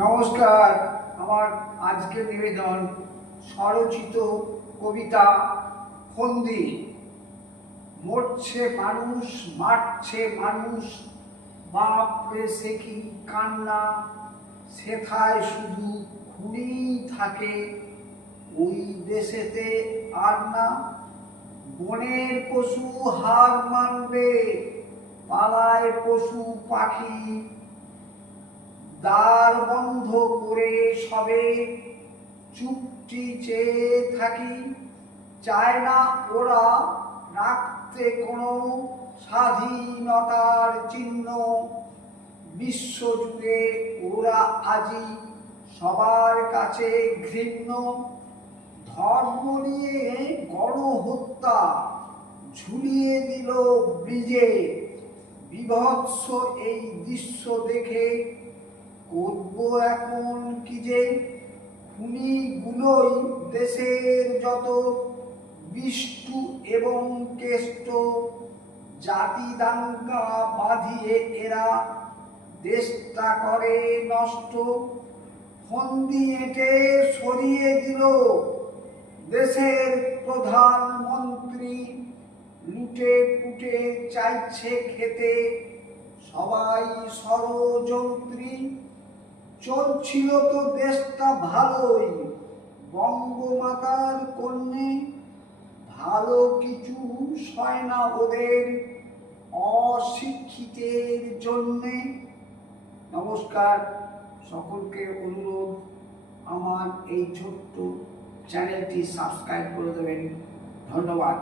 নমস্কার। আমার আজকের নিবেদন স্বরচিত কবিতা ফন্দি। মরছে মানুষ, মারছে মানুষ, বাপরে সে কি কান্না, সেথায় শুধু খুনি থাকে, ওই দেশেতে আর না। বনের পশু হার মানবে, পালায় পশু পাখি, দ্বার বন্ধ করে সবে চুপটি চেয়ে থাকি। চায় না ওরা রাখতে কোনো স্বাধীনতার চিহ্ন, বিশ্বজুড়ে ওরা আজই সবার কাছে ঘৃণ্য। ধর্ম নিয়ে গণহত্যা ঝুলিয়ে দিল ব্রিজে, বিভৎস এই দৃশ্য দেখে করব এখন কি যে। খুনিগুলোই দেশের যত বিষ্টু এবং কেষ্ট, জাতি দাঙ্গা বাঁধিয়ে এরা দেশটা করে নষ্ট। ফন্দি এঁটে সরিয়ে দিল দেশের প্রধানমন্ত্রী, লুটে পুটে চাইছে খেতে সবাই ষড়যন্ত্রী। চলছিল তো দেশটা ভালোই বঙ্গমাতার কন্যে, ভালো কিছু সয় না ওদের অশিক্ষিতের জন্যে। নমস্কার, সকলকে অনুরোধ আমার এই ছোট্ট চ্যানেলটি সাবস্ক্রাইব করে দেবেন। ধন্যবাদ।